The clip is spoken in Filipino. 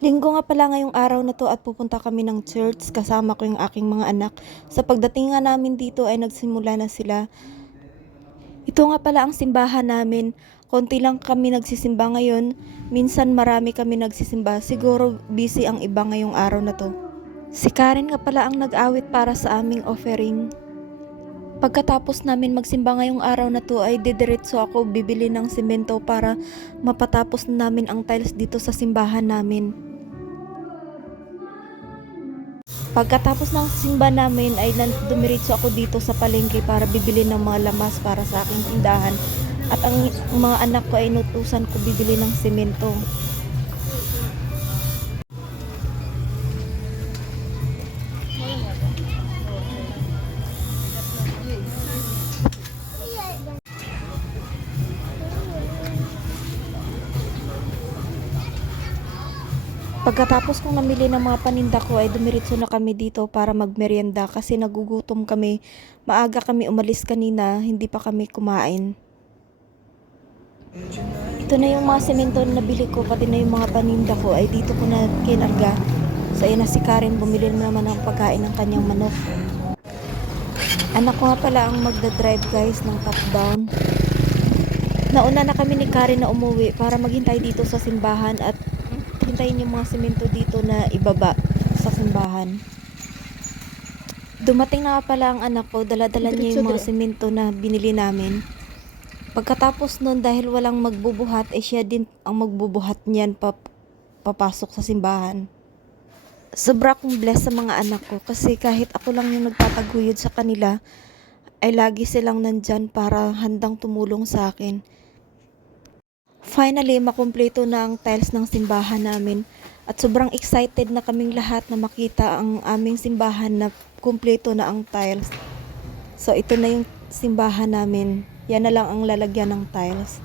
Linggo nga pala ngayong araw na 'to at pupunta kami ng church kasama ko yung aking mga anak. Sa pagdating nga namin dito ay nagsimula na sila. Ito nga pala ang simbahan namin. Konti lang kami nagsisimba ngayon. Minsan marami kami nagsisimba. Siguro busy ang iba ngayong araw na 'to. Si Karen nga pala ang nag-awit para sa aming offering. Pagkatapos namin magsimba ngayong araw na 'to ay didiretso ako bibili ng semento para mapatapos na namin ang tiles dito sa simbahan namin. Pagkatapos ng simba namin ay dumiretso ako dito sa palengke para bibili ng mga lamas para sa aking tindahan. At ang mga anak ko ay inutusan ko bibili ng semento. Pagkatapos kong namili ng mga paninda ko ay dumiretso na kami dito para magmerienda kasi nagugutom kami. Maaga kami umalis kanina, hindi pa kami kumain. Ito na yung mga semento na nabili ko, pati na yung mga paninda ko ay dito ko na kinarga. So ayun na si Karen, bumili na naman ng pagkain ng kanyang manok. Anak ko nga pala ang magdadrive guys ng top down. Nauna na kami ni Karen na umuwi para maghintay dito sa simbahan at hintayin yung mga semento dito na ibaba sa simbahan. Dumating na pala ang anak ko, dala-dala niya yung mga semento na binili namin. Pagkatapos nun, dahil walang magbubuhat, siya din ang magbubuhat niyan papasok sa simbahan. Sobra akong bless sa mga anak ko kasi kahit ako lang yung nagtataguyod sa kanila, ay lagi silang nandyan para handang tumulong sa akin. Finally, makumpleto na ang tiles ng simbahan namin at sobrang excited na kaming lahat na makita ang aming simbahan na kumpleto na ang tiles. So ito na yung simbahan namin. Yan na lang ang lalagyan ng tiles.